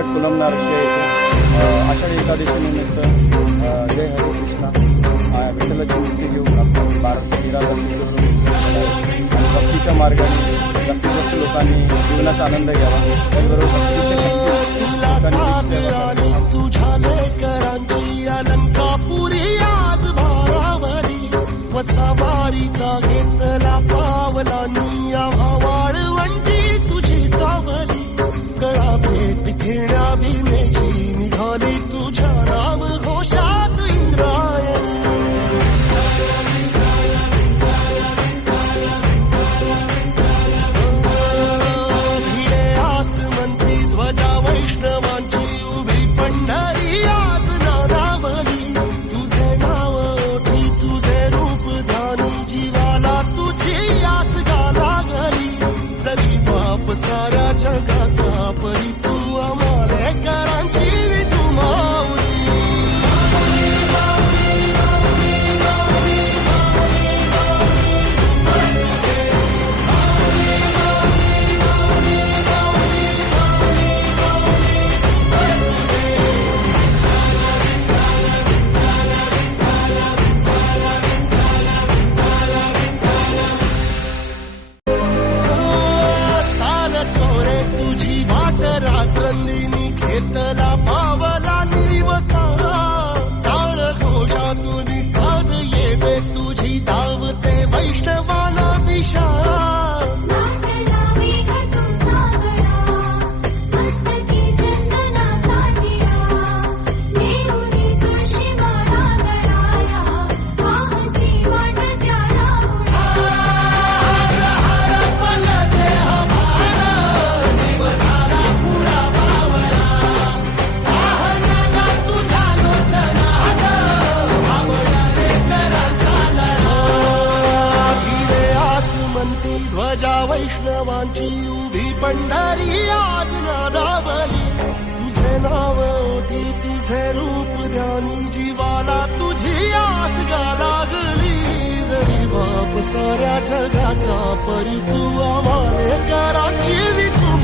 उलट कुलमनार येथे आषाढी एकादशीनिमित्त जय हरे कृष्णा विठ्ठलाची मूर्ती घेऊन आपण भारत आणि भक्तीच्या मार्गाने जास्तीत जास्त लोकांनी जीवनाचा आनंद घ्यावा. त्याचबरोबर तुझ्या लेकरांची अलंकापुरी आज भारावरी वसावारीचा घेतला पावला निया वाळवंटी तुझी सावली गळा भेट घेण्या भीमेची निघाली तुझ्या राम घोषात इंद्रायणी. भिडे आसमंती ध्वजा वैष्णवांची उभी पंढरी आज नारावली तुझे नाव ओठी तुझे रूप ध्यानी जीवाला तुझी आस गाला गली जरी बाप साऱ्या जगाचा परी तू आमालेकरांची विठू माऊली. तुझी वाट रात्रंदिनी घेतला पावला निवसा टाळ घोषातून साध येते तुझी धावते वैष्णवाला दिशा. ध्वजा वैष्णवांची उभी पंढरी आज नादावली तुझे नाव ओठी तुझे रूप ध्यानी जीवाला तुझी आस गा लागली जरी बाप साऱ्या जगाचा परी तू आमालेकरांची विठू